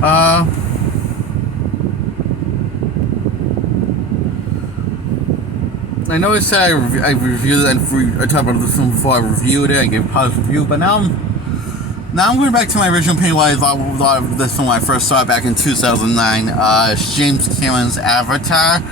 Uh, I know I said I reviewed it, and I talked about this film before I reviewed it. I gave a positive review, but now I'm going back to my original opinion. Why I thought of this film when I first saw it back in 2009. It's James Cameron's Avatar.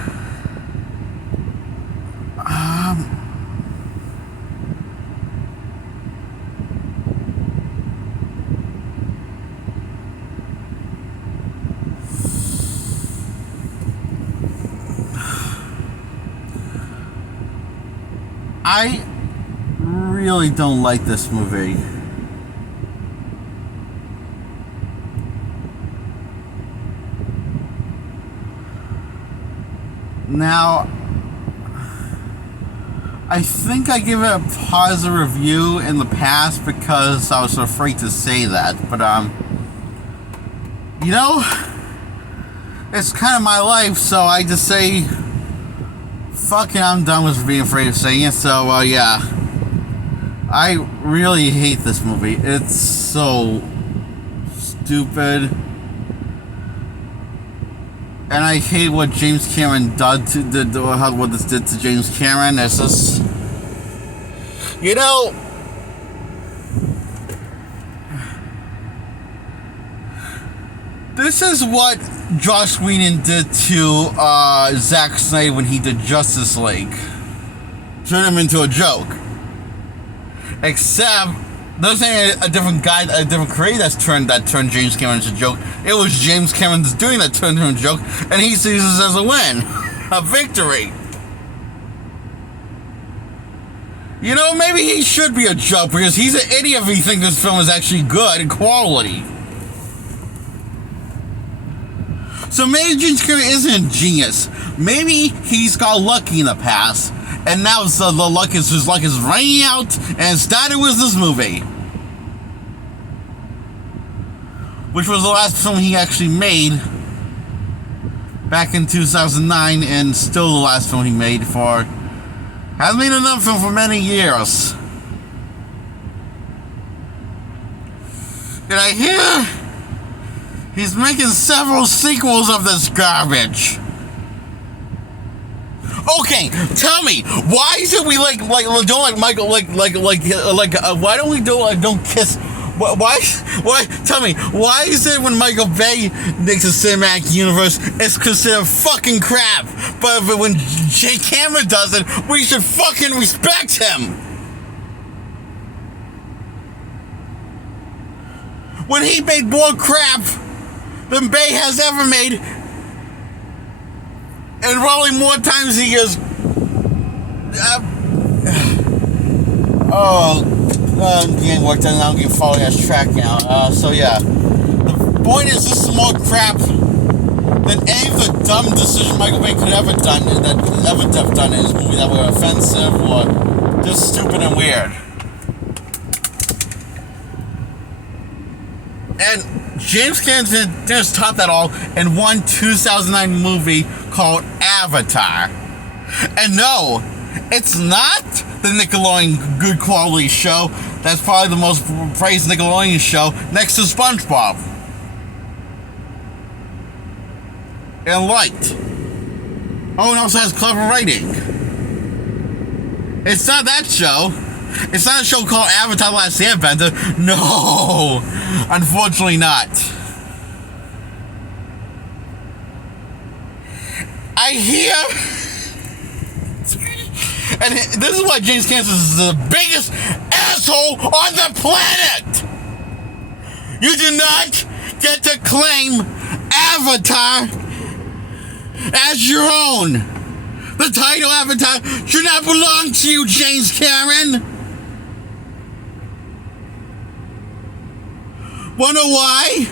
I really don't like this movie. Now, I think I gave it a positive review in the past because I was afraid to say that, but you know, it's kind of my life, so I just say, fuck it, I'm done with being afraid of saying it. So yeah, I really hate this movie. It's so stupid. And I hate what James Cameron what this did to James Cameron. It's just, you know, this is what Joss Whedon did to Zack Snyder when he did Justice League. Turned him into a joke. Except, there's a different guy, a different creator that turned James Cameron into a joke. It was James Cameron that's doing that turned him into a joke, and he sees this as a win, a victory. You know, maybe he should be a joke because he's an idiot if he thinks this film is actually good and quality. So maybe James Cameron isn't a genius. Maybe he's got lucky in the past, and now his luck is running out, and it started with this movie, which was the last film he actually made back in 2009, and still the last film he made hasn't made another film for many years. And I hear he's making several sequels of this garbage. Okay, tell me, why is it we don't like Michael why don't we don't kiss? Why? Tell me, why is it when Michael Bay makes a cinematic universe, it's considered fucking crap, but when Jay Cameron does it, we should fucking respect him? When he made more crap than Bay has ever made, and probably more times he goes, I'm getting worked on, I'm getting following us track now. So yeah, the point is, this is more crap than any of the dumb decisions Michael Bay could ever done in his movie that were offensive or just stupid and weird. And James Cameron just topped that all in one 2009 movie called Avatar. And no, it's not the Nickelodeon good quality show. That's probably the most praised Nickelodeon show next to SpongeBob. And liked. Oh, and also has clever writing. It's not that show. It's not a show called Avatar: The Last Airbender. No, unfortunately not. I hear, and this is why James Cameron is the biggest asshole on the planet. You do not get to claim Avatar as your own. The title Avatar should not belong to you, James Cameron. Wanna know why?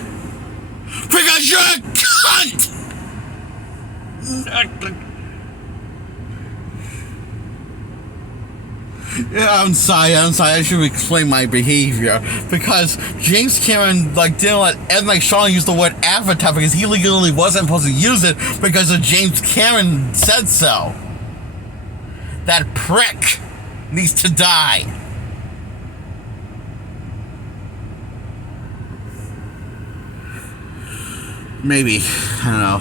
Because you're a cunt! Yeah, I'm sorry, I should explain my behavior. Because James Cameron, didn't let Ed Sean use the word avatar because he legally wasn't supposed to use it because of James Cameron said so. That prick needs to die. maybe, I don't know.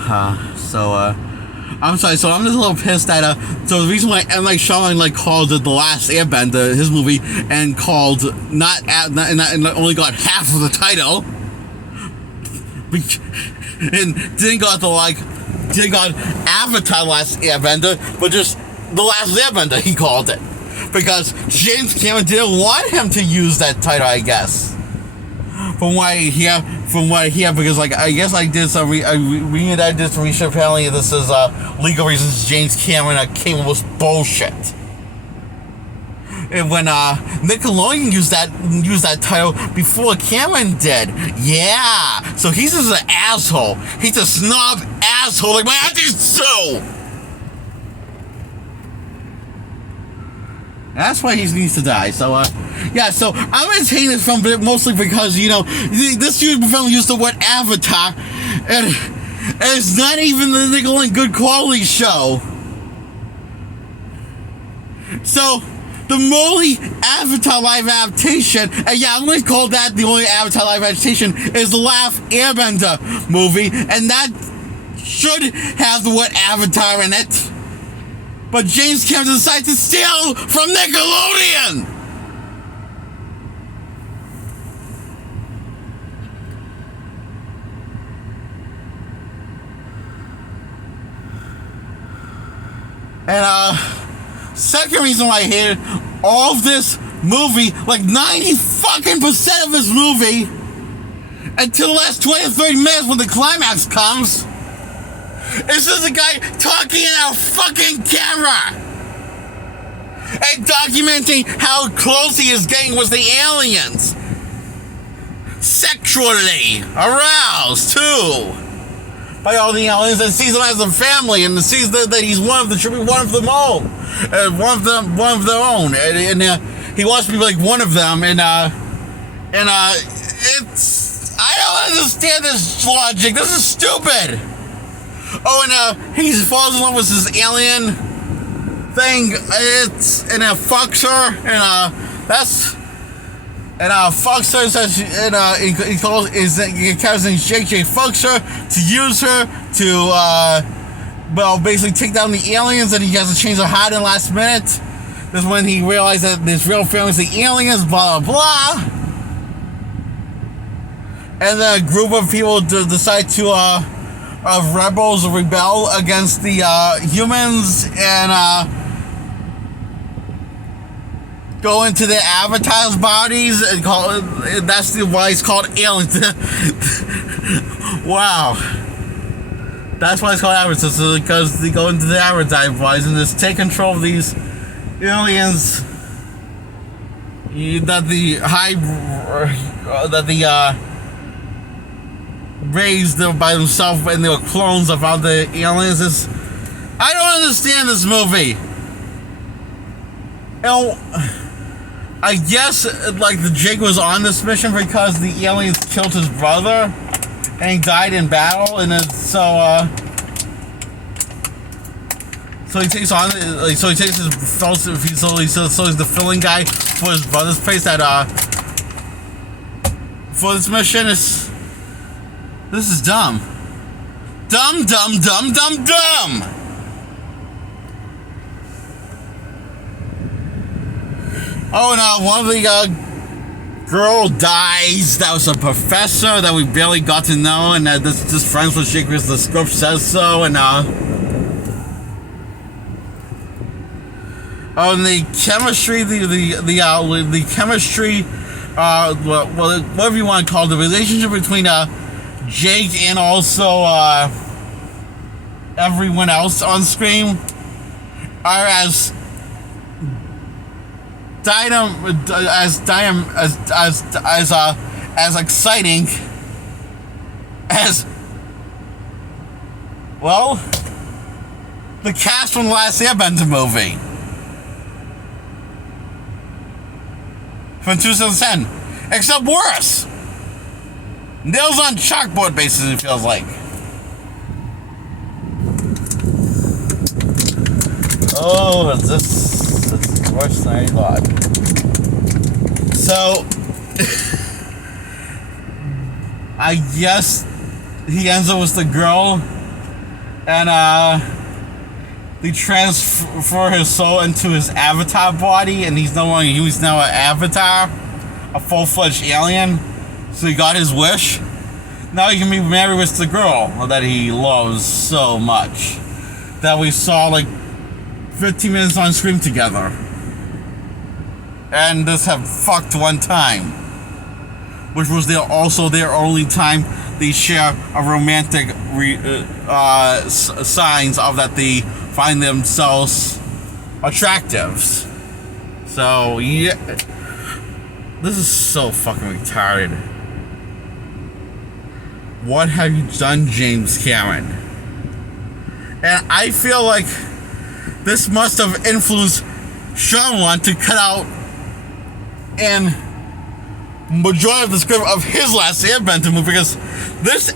I'm sorry. So I'm just a little pissed that so the reason why M. Night Shyamalan like called it The Last Airbender, his movie, and called and only got half of the title, and didn't got Avatar: The Last Airbender, but just The Last Airbender he called it, because James Cameron didn't want him to use that title, I guess. From what I hear, because like I guess I did some reading that I did some research. Apparently, this is legal reasons James Cameron came up with bullshit. And when Nickelodeon used that title before Cameron did, yeah. So he's just an asshole. He's a snob asshole like my auntie Sue. That's why he needs to die. So, yeah, so I'm going to take this film mostly because, this film used the word Avatar, and it's not even the Nickelodeon good quality show. So, the only Avatar live adaptation, and yeah, I'm going to call that the only Avatar live adaptation, is the Last Airbender movie, and that should have the word Avatar in it. But James Cameron decided to steal from Nickelodeon! And, second reason why I hated all of this movie, like 90% of this movie, until the last 20 or 30 minutes when the climax comes, it's just a guy talking in a fucking camera and documenting how close he is getting with the aliens. Sexually aroused, too, by all the aliens, and sees them as a family, and sees that he's should be one of them all, one of their own, and he wants to be like one of them, and it's, I don't understand this logic. This is stupid. Oh, and he falls in love with this alien thing. And fucks her, and fucks her. Says, and he calls Captain JJ fucks her to use her to basically take down the aliens, and he has to change her heart in the last minute. This is when he realized that his real family is the aliens. Blah blah blah. And then a group of people decide to of rebels rebel against the humans and go into the avatars' bodies and that's why it's called aliens. Wow, that's why it's called avatars, because they go into the avatar bodies and just take control of these aliens raised by themselves, and they were clones of other aliens. I don't understand this movie. I guess like the Jake was on this mission because the aliens killed his brother and he died in battle, and then so he takes on he's the filling guy for his brother's place for this mission. This is dumb. Dumb. Oh, and one of the girl dies. That was a professor that we barely got to know, and this friends with Jake because the script says so, and and the chemistry, the chemistry, whatever you want to call it, the relationship between Jake and also everyone else on screen are as exciting as, well, the cast from the Last Airbender movie from 2010, except worse. Nails on chalkboard basis, it feels like. Oh, this is worse than I thought. So, I guess he ends up with the girl, and they transfer his soul into his avatar body, and he's now an avatar, a full-fledged alien. So he got his wish. Now he can be married with the girl that he loves so much, that we saw like 15 minutes on screen together, and just have fucked one time, which was also their only time they share a romantic signs of that they find themselves attractive. So yeah, this is so fucking retarded. What have you done, James Cameron? And I feel like this must have influenced Shyamalan to cut out and majority of the script of his last Airbender movie, because this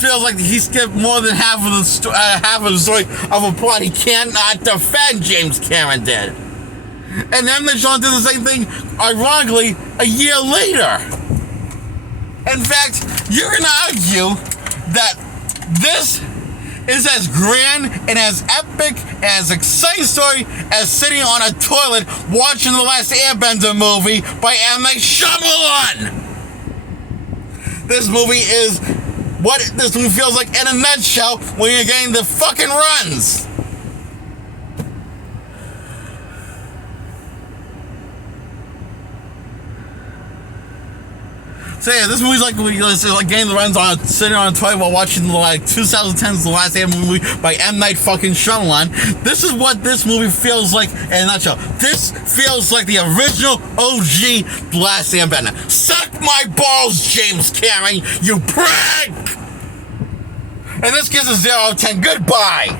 feels like he skipped more than half of the story of a plot he cannot defend. James Cameron did, and M. Night Shyamalan did the same thing, ironically, a year later. In fact, you're gonna argue that this is as grand and as epic and as exciting story as sitting on a toilet watching the last Airbender movie by M. Night Shyamalan. This movie is what this movie feels like in a nutshell when you're getting the fucking runs. So yeah, this movie's like getting the runs on sitting on a toilet while watching the 2010's The Last Airbender movie by M. Night fucking Shyamalan. This is what this movie feels like in a nutshell. This feels like the original OG The Last Airbender. Suck my balls, James Cameron, you prick! And this gives a 0 out of 10. Goodbye!